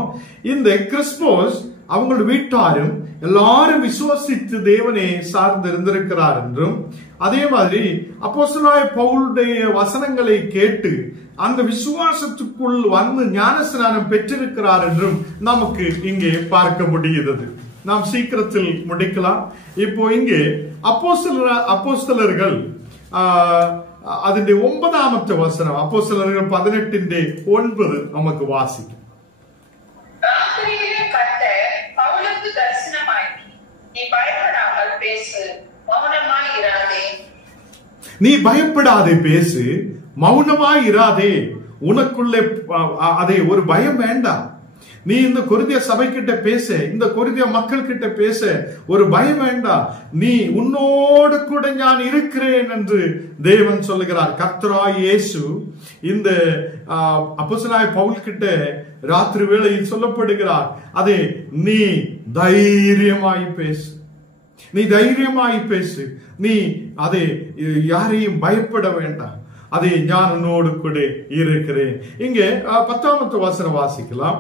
இந்த கிறிஸ்துமஸ் அவங்களோட வீட்டாரும் எல்லாரும் விசுவாசித்து தேவனை சார்ந்து இருந்திருக்கிறார் என்றும், அதே மாதிரி அப்போஸ்தலனாகிய பவுலுடைய வசனங்களை கேட்டு அந்த விசுவாசத்துக்குள் வந்து ஞானஸ்நானம் பெற்றிருக்கிறார் என்றும் நமக்கு இங்கே பார்க்க முடிகிறது. நாம் சீக்கிரத்தில் முடிக்கலாம். இப்போ இங்கே அப்போஸ்தலர்கள் അതിന്റെ 9ാമത്തെ വസനം, അപ്പോസ്തലർ 18:9 നമുക്ക് വാസിക്കും. நீ பயப்படாதே பேசு, மௌனமாய் இராதே. உனக்குள்ளே அதே ஒரு பயம் வேண்டாம். நீ இந்த கொரிந்திய சபை கிட்ட பேச, இந்த கொரிந்திய மக்கள் கிட்ட பேச ஒரு பயம் வேண்டாம். நீ உன்னோடு கூட நான் இருக்கிறேன் என்று தேவன் சொல்லுகிறார். கர்த்தராய் இயேசு இந்த அப்போஸ்தலனாகிய பவுல் கிட்ட ராத்திரி வேளையில் சொல்லப்படுகிறார். அதே நீ தைரியமாய் பேசு, நீ தைரியமாய் பேசு, நீ அதே யாரையும் பயப்பட வேண்டாம், அதே நான் உன்னோடு கூட இருக்கிறேன். இங்கே 10ஆம் வசனம் வாசிக்கலாம்.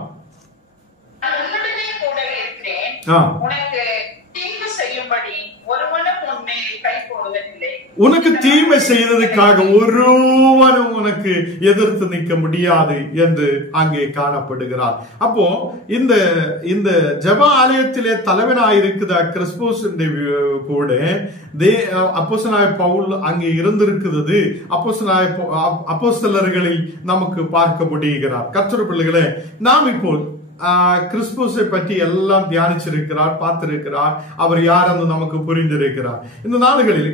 உனக்கு தீமை செய்ததுக்காக ஒருவனும் உனக்கு எதிர்த்து நிற்க முடியாது என்று அங்கே காணப்படுகிறார். அப்போ இந்த ஜெப ஆலயத்திலே தலைவனாயிருக்குத கிறிஸ்துமஸ் கூட அப்போஸ்தலனாகிய பவுல் அங்கே இருந்திருக்கிறது அப்போஸ்தலர்களில் நமக்கு பார்க்க முடிகிறார். கர்த்தர் பிள்ளைகளே, நாம் இப்போ கிறிஸ்துமஸை பற்றி எல்லாம் தியானிச்சிருக்கிறார், பார்த்திருக்கிறார். அவர் யார் என்று நமக்கு புரிந்திருக்கிறார். இந்த நாடுகளில்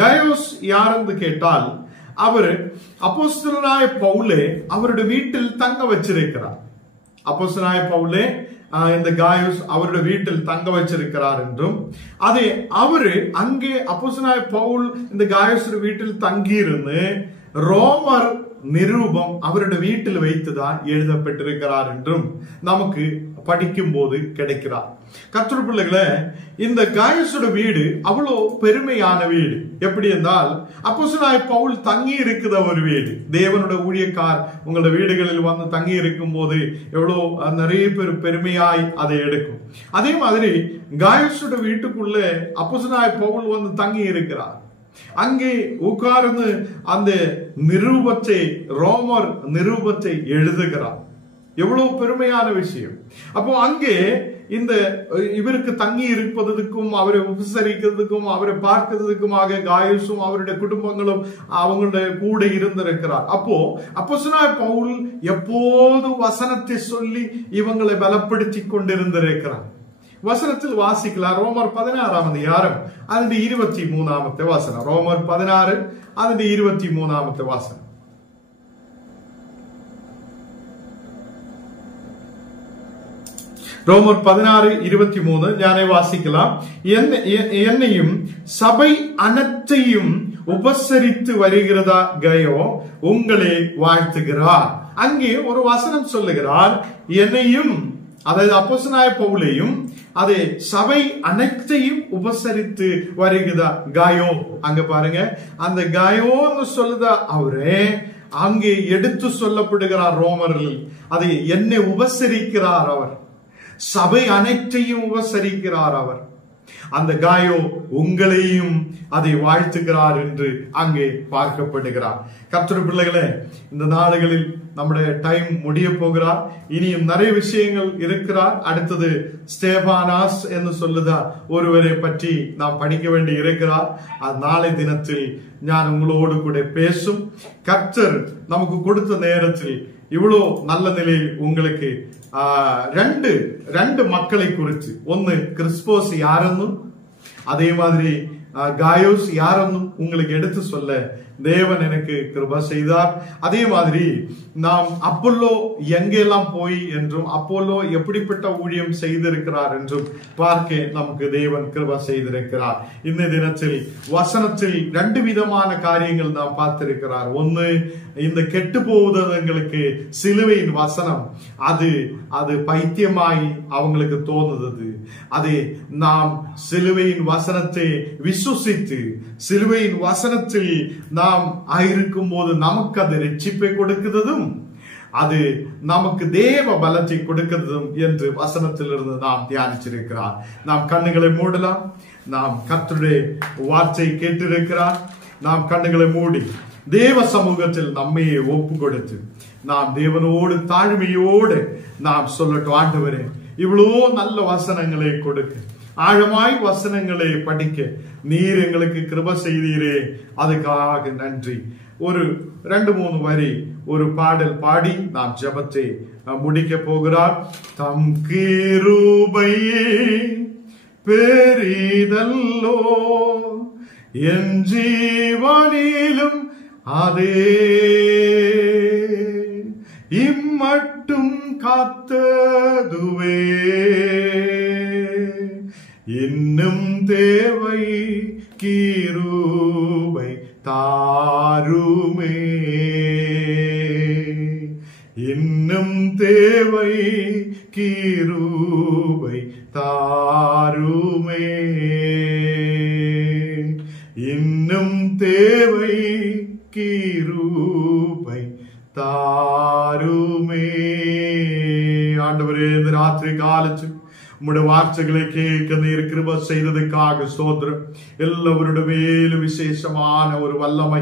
கயோஸ் யார் என்று கேட்டால், அவர் அப்போஸ்தலனாகிய பவுலே அவருடைய வீட்டில் தங்க வச்சிருக்கிறார். அப்போஸ்தலனாகிய பவுலே இந்த காயோஸ் அவருடைய வீட்டில் தங்க வச்சிருக்கிறார் என்றும், அதே அவரு அங்கே அப்போஸ்தலனாகிய பவுல் இந்த காயோஸ் வீட்டில் தங்கி இருந்து ரோமர் நிரூபம் அவருடைய வீட்டில் வைத்துதான் எழுதப்பட்டிருக்கிறார் என்றும் நமக்கு படிக்கும் போது கிடைக்கிறார். கர்த்தர் பிள்ளைகளே, இந்த காயோஸோட வீடு அவ்வளோ பெருமையான வீடு. எப்படி என்றால், அப்போஸ்தலனாகிய பவுல் தங்கி இருக்கிற ஒரு வீடு. தேவனுடைய ஊழியக்கார் உங்களோட வீடுகளில் வந்து தங்கி இருக்கும் போது எவ்வளோ நிறைய பேர் பெருமையாய் அதை எடுக்கும். அதே மாதிரி காயோஸோட வீட்டுக்குள்ளே அப்போஸ்தலனாகிய பவுல் வந்து தங்கி இருக்கிறார். அங்கே உட்கார்ந்து அந்த நிரூபத்தை, ரோமர் நிரூபத்தை எழுதுகிறார். எவ்வளவு பெருமையான விஷயம். அப்போ அங்கே இந்த இவருக்கு தங்கி இருப்பதற்கும் அவரை உபசரிக்கிறதுக்கும் அவரை பார்க்கிறதுக்குமாக காயோஸும் அவருடைய குடும்பங்களும் அவங்களுடைய கூட இருந்திருக்கிறார். அப்போ அப்போஸ்தலனாகிய பவுல் எப்போதும் வசனத்தை சொல்லி இவங்களை பலப்படுத்தி கொண்டிருந்திருக்கிறார். வசனத்தில் வாசிக்கலாம். ரோமர் 16ஆம் அதிகாரம் അതിന്റെ 23ാമത്തെ വസനം. ரோமர் 16 അതിന്റെ 23ാമത്തെ വസനം. ரோமர் 16:23 ഞാനേ വാസിக்கலாம். என்னையும் சபை அனைத்தையும் உபசரித்து வருகிறதா கயோ உங்களை வாழ்த்துகிறார். அங்கே ஒரு வசனம் சொல்லுகிறார், என்னையும் அதாவது அப்போஸ்தலனாய பவுலையும் அதே சபை அனைத்தையும் உபசரித்து வருகிறதா காயோ. அங்க பாருங்க, அந்த காயோன்னு சொல்லுதா அவரே அங்கே எடுத்து சொல்லப்படுகிறார் ரோமரில். அதை என்னை உபசரிக்கிறார் அவர், சபை அனைத்தையும் உபசரிக்கிறார் அவர். அந்த காயோ உங்களையும் அதை வாழ்த்துகிறார் என்று அங்கே பார்க்கப்படுகிறார். கர்த்தருடைய பிள்ளைகளே, இந்த நாடுகளில் நம்முடைய டைம் முடிய போகிறார். இனியும் நிறைய விஷயங்கள் இருக்கிறார். அடுத்தது ஸ்தேபானாஸ் என்று சொல்லுதா ஒருவரை பற்றி நாம் படிக்க வேண்டி இருக்கிறார். நாளை தினத்தில் நான் உங்களோடு கூட பேசும். கர்த்தர் நமக்கு கொடுத்த நேரத்தில் இவ்வளோ நல்ல நிலையில் உங்களுக்கு ரெண்டு மக்களை குறித்து, ஒன்னு கிறிஸ்போஸ் யாரென்னும் அதே மாதிரி காயோஸ் யாரென்னும் உங்களுக்கு எடுத்து சொல்ல தேவன் எனக்கு கிருபை செய்தார். அதே மாதிரி நாம் அப்போலோ எங்கெல்லாம் போய் என்றும் அப்போலோ எப்படிப்பட்ட ஊழியம் செய்திருக்கிறார் என்றும் பார்க்க நமக்கு தேவன் கிருபை செய்திருக்கிறார். இந்த தினத்தில் வசனத்தில் 2 விதமான காரியங்கள் நாம் பார்த்திருக்கிறார். ஒன்னு, இந்த கெட்டு போவதற்கு சிலுவையின் வசனம் அது பைத்தியமாய் அவங்களுக்கு தோணுது. அதை நாம் சிலுவையின் வசனத்தை விசுவசித்து சிலுவையின் வசனத்தில் நாம் ஆயிருக்கும் போது நமக்கு அது ரட்சிப்பை கொடுக்கிறதும் அது நமக்கு தேவ பலத்தை கொடுக்கிறதும் என்று வசனத்திலிருந்து நாம் தியானிச்சிருக்கிறார். நாம் கண்ணுகளை மூடலாம். நாம் கர்த்தருடைய வார்த்தை கேட்டிருக்கிறார். நாம் கண்ணுகளை மூடி தேவ சமூகத்தில் நம்மையே ஒப்பு கொடுத்து நாம் தேவனோடு தாழ்மையோடு நாம் சொல்லட்டும், ஆண்டவரே இவ்வளோ நல்ல வசனங்களை கொடுக்க, ஆழமாய் வசனங்களை படிக்க நீர் எங்களுக்கு கிருபை செய்தீரே, அதுக்காக நன்றி. ஒரு 2-3 வரி ஒரு பாடல் பாடி நாம் ஜெபத்தை முடிக்க போகிறார். தம் கிருபையே பெரிதல்லோ என் ஜீவனிலும் அதே இம்மட்டும் காத்ததுவே இன்னும் தேவை கிருபை தாருமே, இன்னும் தேவை கிருபை தாருமே, இன்னும் தேவை கிருபை தாருமே. ஆண்டவரே, இந்த ராத்திரி காலத்து உம்முடைய வார்த்தைகளை கேட்க நீர் கிருபை செய்ததுக்காக ஸ்தோத்திரம். எல்லாவருடைய மேலும் விசேஷமான ஒரு வல்லமை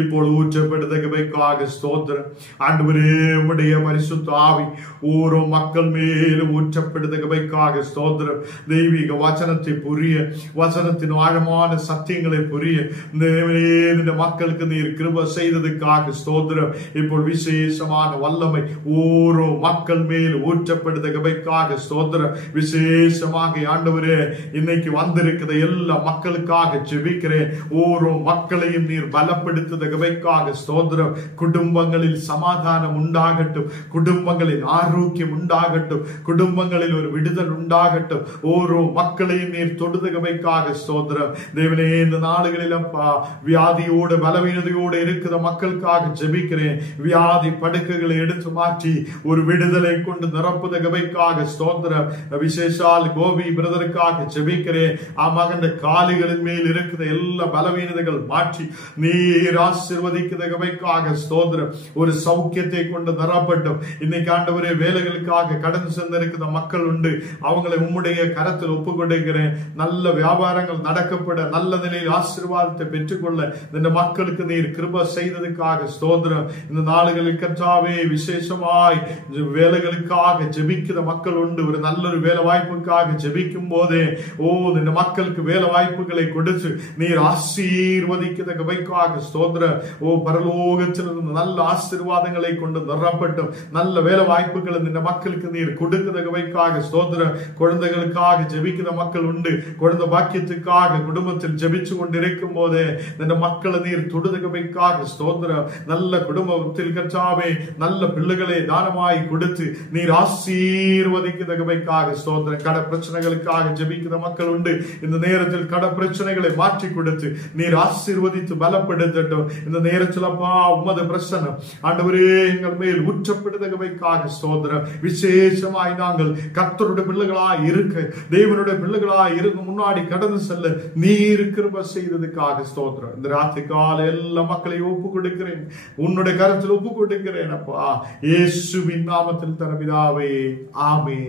இப்போது ஊற்றப்படுவதற்காக ஸ்தோத்திரம். ஆண்டவரே, உம்முடைய பரிசுத்த ஆவி ஓரோ மக்கள் மேலும் ஊற்றப்படுவதற்காக ஸ்தோத்திரம். தெய்வீக வசனத்தை புரிய, வசனத்தின் ஆழமான சத்தியங்களை புரிய இந்த மக்களுக்கு நீர் கிருபை செய்ததுக்காக ஸ்தோத்திரம். இப்போ விசேஷமான வல்லமை ஓரோ மக்கள் மேல் ஊற்றப்படுவதற்காக ஸ்தோத்திரம். விசேஷமாக ஆண்டவரே, இன்னைக்கு வந்திருக்கிற எல்லா மக்களுக்காக ஜெபிக்கிறேன். ஓரோ மக்களையும் நீர் பலப்படுத்துவதற்காக ஸ்தோத்திரம். குடும்பங்களில் சமாதானம் உண்டாகட்டும், குடும்பங்களில் ஆரோக்கியம் உண்டாகட்டும், குடும்பங்களில் ஒரு விடுதல் உண்டாகட்டும். ஓரோ மக்களையும் நீர் தொடுதற்காக ஸ்தோத்திரம். தேவனே, இந்த நாடுகளில் அப்பா வியாதியோடு பலவீனதையோடு இருக்கிற மக்களுக்காக ஜெபிக்கிறேன். வியாதி படுக்கைகளை எடுத்து மாற்றி ஒரு விடுதலை கொண்டு நிரப்புவதற்காக ஸ்தோத்திரம். விசேஷால் கோபி பிரதருக்காக ஜெபிக்கிறேன். மகன் காலிகளின் மேல் இருக்கிற எல்லா பலவீனதைகள் மாற்றி நீர் ஆசீர்வதிக்கிறதற்காக ஸ்தோத்திரம். ஒரு சௌக்கியத்தை கொண்டு நிரப்பட்டும். இன்னைக்கு ஆண்டவரே, வேலைகளுக்காக கடந்து சென்றிருக்கிற மக்கள் உண்டு, அவங்களை உம்முடைய கரத்தில் ஒப்புக் கொடுக்கிறேன். நல்ல வியாபாரங்கள் நடக்கப்பட, நல்ல நிலையில் ஆசீர்வாதத்தை பெற்றுக்கொள்ள இந்த மக்களுக்கு நீர் கிருபை செய்ததுக்காக ஸ்தோத்திரம். இந்த நாடுகளில் கர்த்தாவே விசேஷமாய் வேலைகளுக்காக ஜெபிக்கிற மக்கள் உண்டு. ஒரு நல்ல ஒரு வேலை வாய்ப்புக்காக ஜெபிக்கும் போதே இந்த மக்களுக்கு வேலை வாய்ப்புகளை கொடுத்து நீர் ஆசீர்வதிக்கிறதற்காக ஸ்தோத்திரம். பரலோகத்திலிருந்து நல்ல ஆசீர்வாதங்களை கொண்டு நிரப்பட்டும். நல்ல வேலை வாய்ப்புகள் இந்த மக்களுக்கு நீர் கொடுக்கிறதற்காக ஸ்தோத்திரம். குழந்தைகளுக்காக ஜெபிக்கிற மக்கள் உண்டு. குழந்தை பாக்கியத்துக்காக குடும்பத்தில் ஜெபிச்சு கொண்டிருக்கும் போதே இந்த மக்களை நீர் தொடுதற்காக ஸ்தோத்திரம். நல்ல குடும்பத்தில் கர்த்தாவே நல்ல பிள்ளைகளை தானமாய் கொடுத்து நீர் ஆசீர்வதிக்கிறதற்காக ஸ்தோத்திரம். ஸ்தோத்திரம். கட பிரச்சனைகளுக்காக ஜெபிக்கிற மக்கள் உண்டு. இந்த நேரத்தில் கட பிரச்சனைகளை மாற்றி கொடுத்து நீர் ஆசீர்வதித்து பலப்படுத்தட்டும். இந்த நேரத்தில் அப்பா உமது பிரசன்னம் ஆண்டவரே எங்கள் மேல் ஊற்றப்படுதவைக்காக ஸ்தோத்திரம். விசேஷமாய் நாங்கள் கர்த்தருடைய பிள்ளைகளாய் இருக்க, தேவனுடைய பிள்ளைகளாய் இருக்க முன்னாடி கடந்து செல்ல நீர் கிருபை செய்ததுக்காக ஸ்தோத்திரம். இந்த ராத்திரி கால எல்லா மக்களையும் ஒப்பு கொடுக்கிறேன், உன்னுடைய கருத்தில் ஒப்பு கொடுக்கிறேன் அப்பா, இயேசுவின் நாமத்தில் தரபிதாவே, ஆமென்.